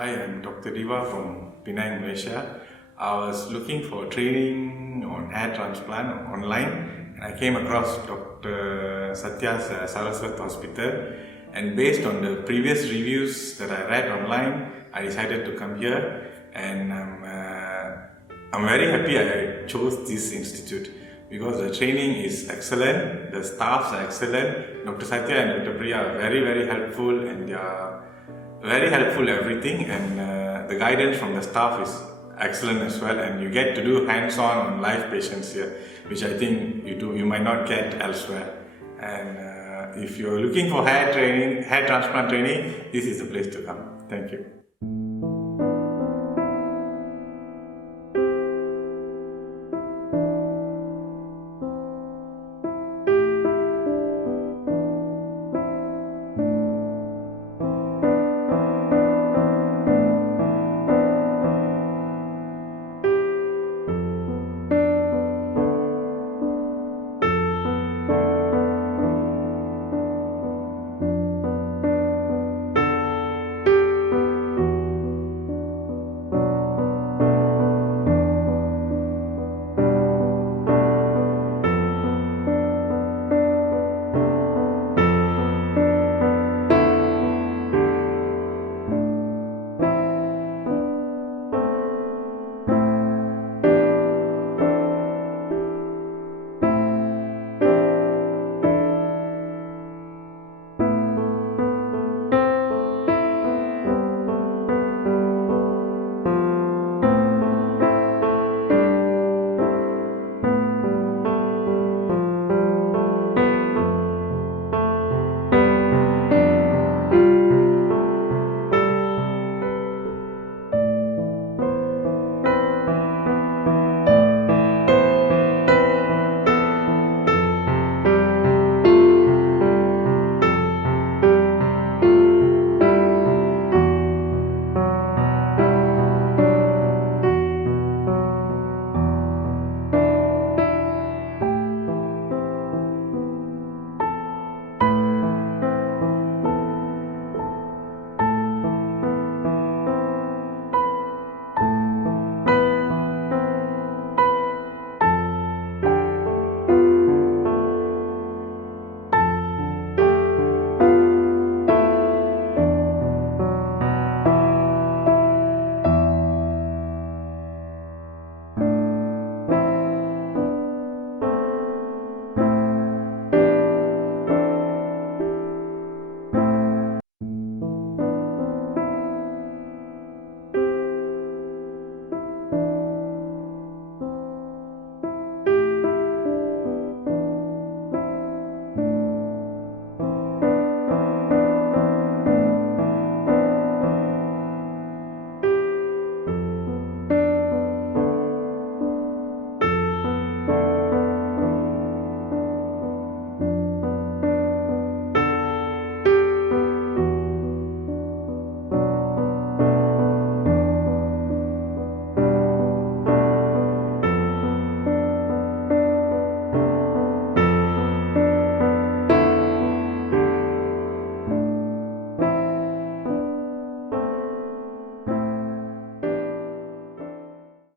Hi, I'm Dr. Diva from Penang, Malaysia. I was looking for training on hair transplant online, and I came across Dr. Satya Saraswat Hospital, and based on the previous reviews that I read online, I decided to come here, and I'm very happy I chose this institute because the training is excellent, the staffs are excellent. Dr. Satya and Dr. Priya are very helpful, and they are very helpful everything, and the guidance from the staff is excellent as well, and you get to do hands-on on live patients here, which I think you might not get elsewhere. And if you're looking for hair transplant training, this is the place to come. Thank you.